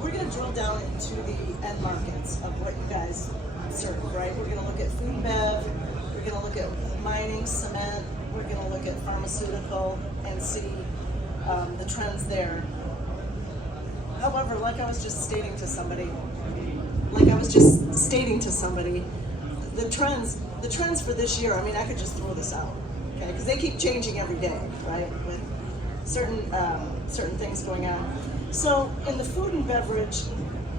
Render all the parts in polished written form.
we're gonna drill down into the end markets of what you guys serve, right? We're gonna look at food and bev, we're gonna look at mining, cement, we're gonna look at pharmaceutical and see the trends there. However, like I was just stating to somebody, the trends for this year, I mean, I could just throw this out, okay? Because they keep changing every day, right? With certain things going on. So in the food and beverage,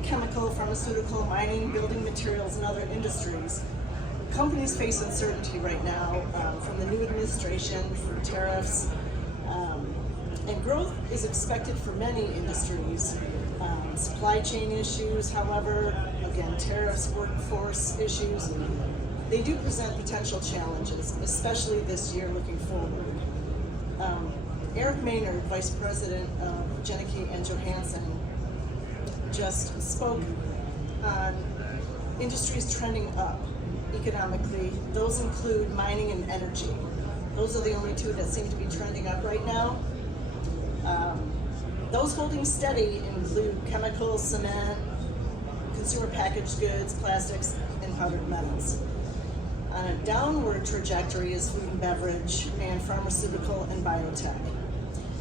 chemical, pharmaceutical, mining, building materials, and other industries, companies face uncertainty right now from the new administration for tariffs, and growth is expected for many industries. Supply chain issues, however, again, tariffs, workforce issues, they do present potential challenges, especially this year looking forward. Eric Maynard, Vice President of Jenneke and Johansson, just spoke on industries trending up economically. Those include mining and energy. Those are the only two that seem to be trending up right now. Those holding steady include chemicals, cement, consumer packaged goods, plastics, and powdered metals. On a downward trajectory is food and beverage and pharmaceutical and biotech.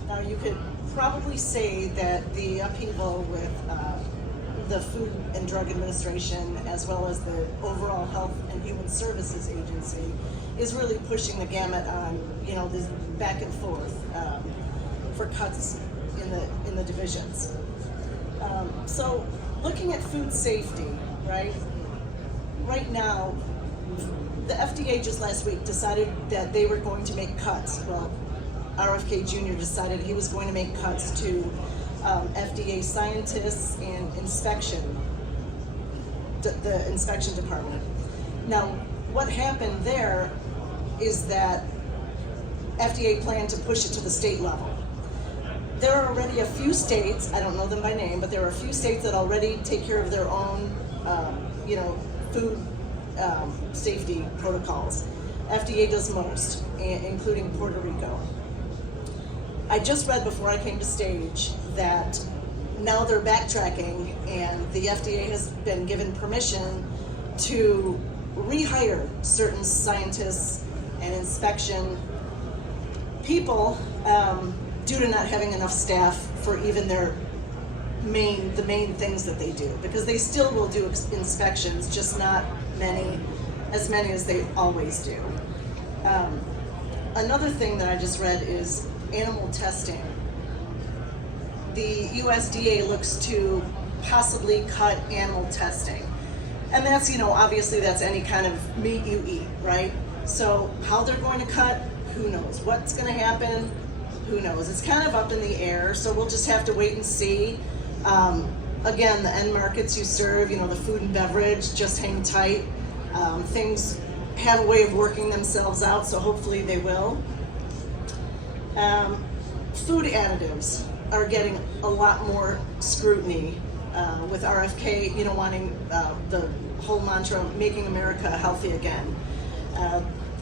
Now you could probably say that the upheaval with the Food and Drug Administration as well as the overall Health and Human Services Agency is really pushing the gamut on, this back and forth for cuts in the divisions. So looking at food safety, right? Right now, the FDA just last week decided that they were going to make cuts. Well, RFK Jr. decided he was going to make cuts to FDA scientists and the inspection department. Now, what happened there is that FDA planned to push it to the state level. There are already a few states, I don't know them by name, but there are a few states that already take care of their own, food safety protocols. FDA does most, including Puerto Rico. I just read before I came to stage that now they're backtracking and the FDA has been given permission to rehire certain scientists and inspection people due to not having enough staff for even the main things that they do, because they still will do inspections, just not as many as they always do. Another thing that I just read is animal testing. The USDA looks to possibly cut animal testing. And that's, obviously that's any kind of meat you eat, right? So how they're going to cut, who knows? What's going to happen, who knows? It's kind of up in the air, so we'll just have to wait and see. Again, the end markets you serve, the food and beverage, just hang tight. Things have a way of working themselves out, so hopefully they will. Food additives are getting a lot more scrutiny with RFK, wanting the whole mantra, making America healthy again.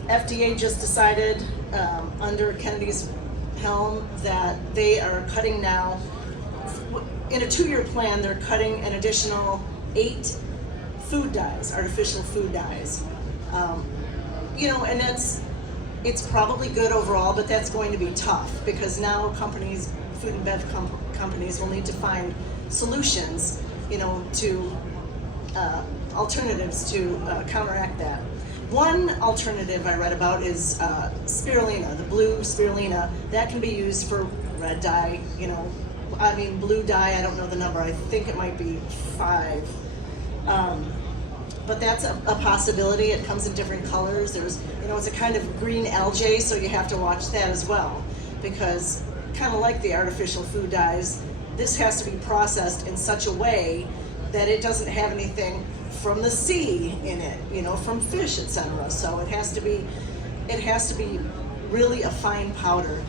FDA just decided under Kennedy's helm that they are cutting now, in a 2-year plan, they're cutting an additional 8 food dyes, artificial food dyes. And it's probably good overall, but that's going to be tough because now food and bev companies will need to find solutions, to alternatives to counteract that. One alternative I read about is spirulina, the blue spirulina. That can be used for red dye, blue dye, I don't know the number, I think it might be 5. But that's a possibility. It comes in different colors. There's, it's a kind of green algae, so you have to watch that as well, because kind of like the artificial food dyes, this has to be processed in such a way that it doesn't have anything from the sea in it, from fish, etc. So it has to be really a fine powder.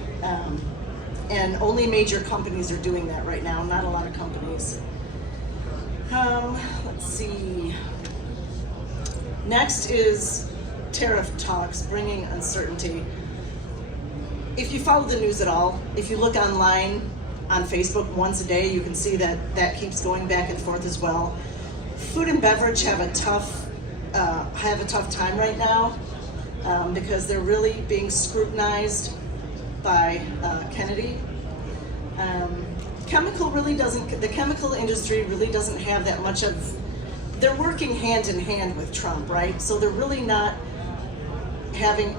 And only major companies are doing that right now, not a lot of companies. Let's see. Next is tariff talks, bringing uncertainty. If you follow the news at all, if you look online, on Facebook once a day. You can see that that keeps going back and forth as well. Food and beverage have a tough time right now because they're really being scrutinized by Kennedy. The chemical industry really doesn't have that much of, they're working hand in hand with Trump, right? So they're really not having,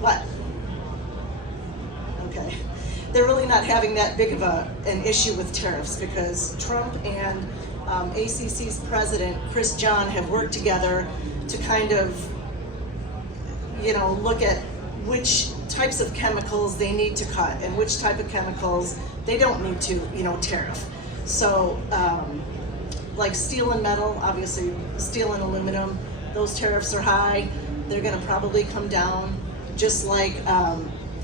what? Okay. They're really not having that big of an issue with tariffs because Trump and ACC's president, Chris John, have worked together to kind of, look at which types of chemicals they need to cut and which type of chemicals they don't need to, tariff. So, like steel and metal, obviously steel and aluminum, those tariffs are high. They're gonna probably come down, just like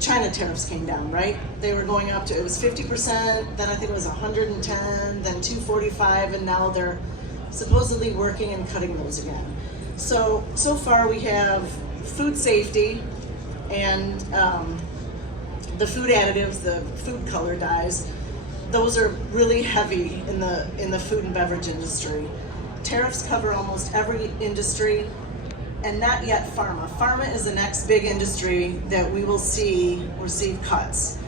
China tariffs came down, right? They were going up to, it was 50%, then I think it was 110, then 245, and now they're supposedly working and cutting those again. So far we have food safety and the food additives, the food color dyes. Those are really heavy in the food and beverage industry. Tariffs cover almost every industry, and not yet pharma. Pharma is the next big industry that we will see receive cuts.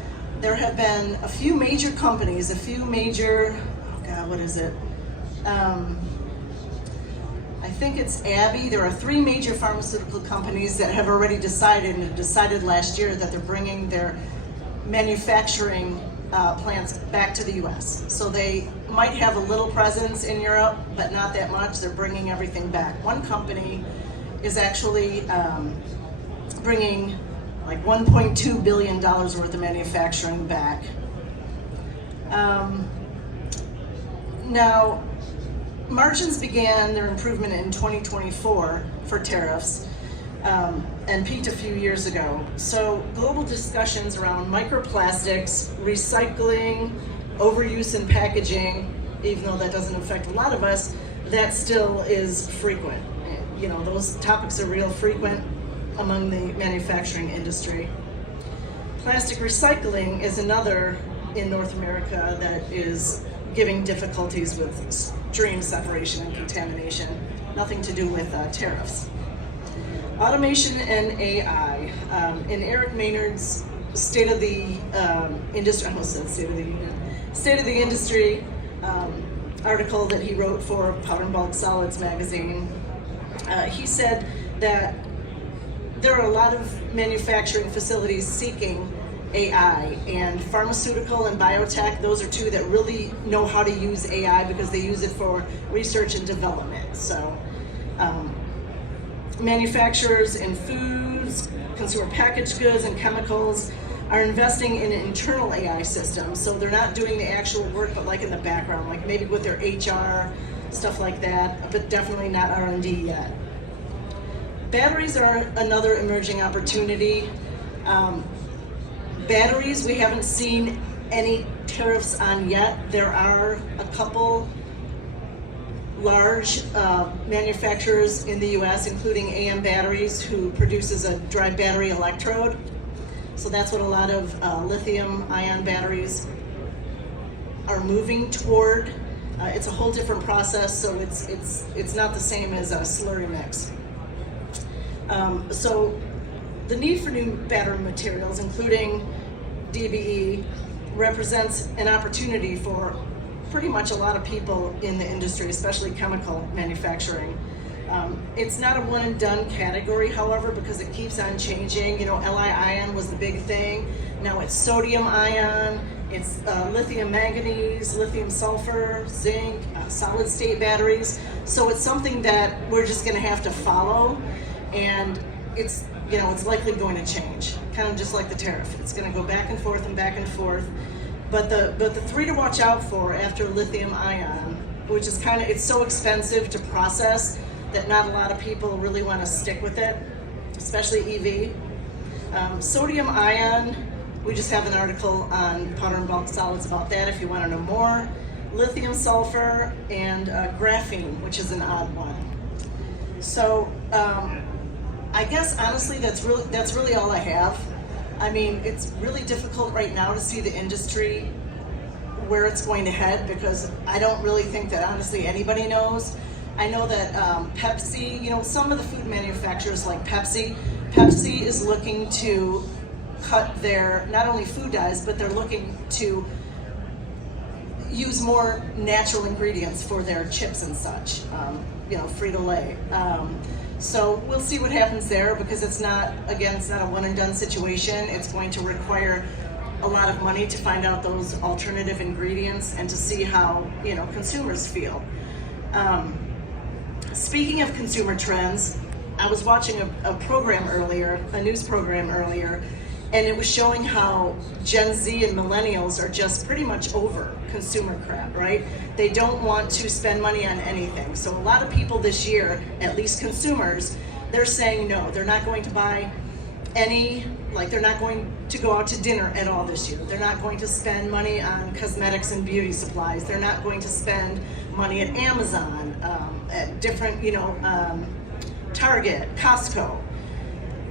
There have been a few major companies, what is it? I think it's Abbey. There are 3 major pharmaceutical companies that have already decided last year that they're bringing their manufacturing plants back to the US. So they might have a little presence in Europe, but not that much. They're bringing everything back. One company is actually bringing like $1.2 billion worth of manufacturing back. Now, margins began their improvement in 2024 for tariffs and peaked a few years ago. So global discussions around microplastics, recycling, overuse in packaging, even though that doesn't affect a lot of us, that still is frequent. Those topics are real frequent among the manufacturing industry. Plastic recycling is another in North America that is giving difficulties with stream separation and contamination, nothing to do with tariffs. Automation and AI. In Eric Maynard's State of the Industry, I almost said State of the Union, State of the Industry article that he wrote for Powder and Bulk Solids magazine, he said that there are a lot of manufacturing facilities seeking AI, and pharmaceutical and biotech, those are 2 that really know how to use AI because they use it for research and development. So manufacturers in foods, consumer packaged goods, and chemicals are investing in internal AI systems. So they're not doing the actual work, but like in the background, like maybe with their HR, stuff like that, but definitely not R&D yet. Batteries are another emerging opportunity. Batteries, we haven't seen any tariffs on yet. There are a couple large manufacturers in the US, including AM Batteries, who produces a dry battery electrode. So that's what a lot of lithium-ion batteries are moving toward. It's a whole different process, so it's not the same as a slurry mix. So the need for new battery materials, including DBE, represents an opportunity for pretty much a lot of people in the industry, especially chemical manufacturing. It's not a one and done category, however, because it keeps on changing. Li-ion was the big thing. Now it's sodium ion, it's lithium manganese, lithium sulfur, zinc, solid state batteries. So it's something that we're just gonna have to follow, and it's likely going to change, kind of just like the tariff. It's going to go back and forth and back and forth. But the 3 to watch out for after lithium ion, which is it's so expensive to process that not a lot of people really want to stick with it, especially EV. Sodium ion, we just have an article on Powder and Bulk Solids about that if you want to know more. Lithium sulfur and graphene, which is an odd one. So I guess honestly that's really all I have. I mean, it's really difficult right now to see the industry where it's going to head, because I don't really think that honestly anybody knows. I know that Pepsi, some of the food manufacturers like Pepsi is looking to cut their, not only food dyes, but they're looking to use more natural ingredients for their chips and such, Frito-Lay. So we'll see what happens there, because it's not a one and done situation. It's going to require a lot of money to find out those alternative ingredients and to see how, consumers feel. Speaking of consumer trends, I was watching a news program earlier, and it was showing how Gen Z and millennials are just pretty much over consumer crap, right? They don't want to spend money on anything. So a lot of people this year, at least consumers, they're saying no. They're not going to buy they're not going to go out to dinner at all this year. They're not going to spend money on cosmetics and beauty supplies. They're not going to spend money at Amazon, at different, Target, Costco.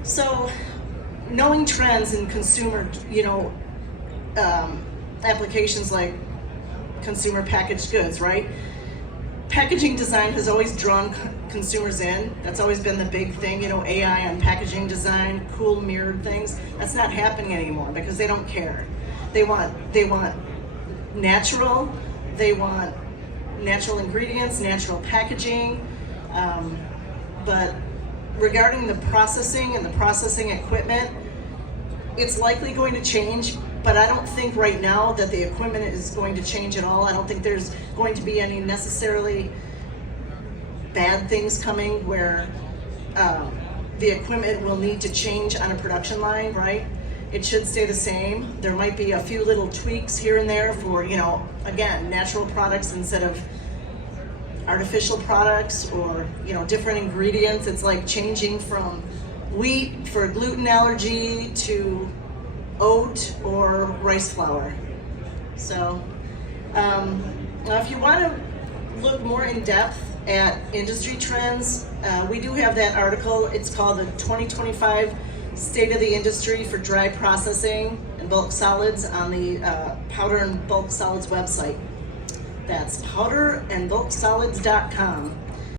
So knowing trends in consumer, applications like consumer packaged goods, right? Packaging design has always drawn consumers in. That's always been the big thing, AI on packaging design, cool mirrored things. That's not happening anymore because they don't care. They want natural, they want natural ingredients, natural packaging, but regarding the processing and the processing equipment, it's likely going to change, but I don't think right now that the equipment is going to change at all. I don't think there's going to be any necessarily bad things coming where the equipment will need to change on a production line, right? It should stay the same. There might be a few little tweaks here and there for, again, natural products instead of artificial products, or, different ingredients. It's like changing from wheat for gluten allergy to oat or rice flour. So now if you want to look more in depth at industry trends, we do have that article. It's called the 2025 State of the Industry for Dry Processing and Bulk Solids on the Powder and Bulk Solids website. That's powderandbulksolids.com.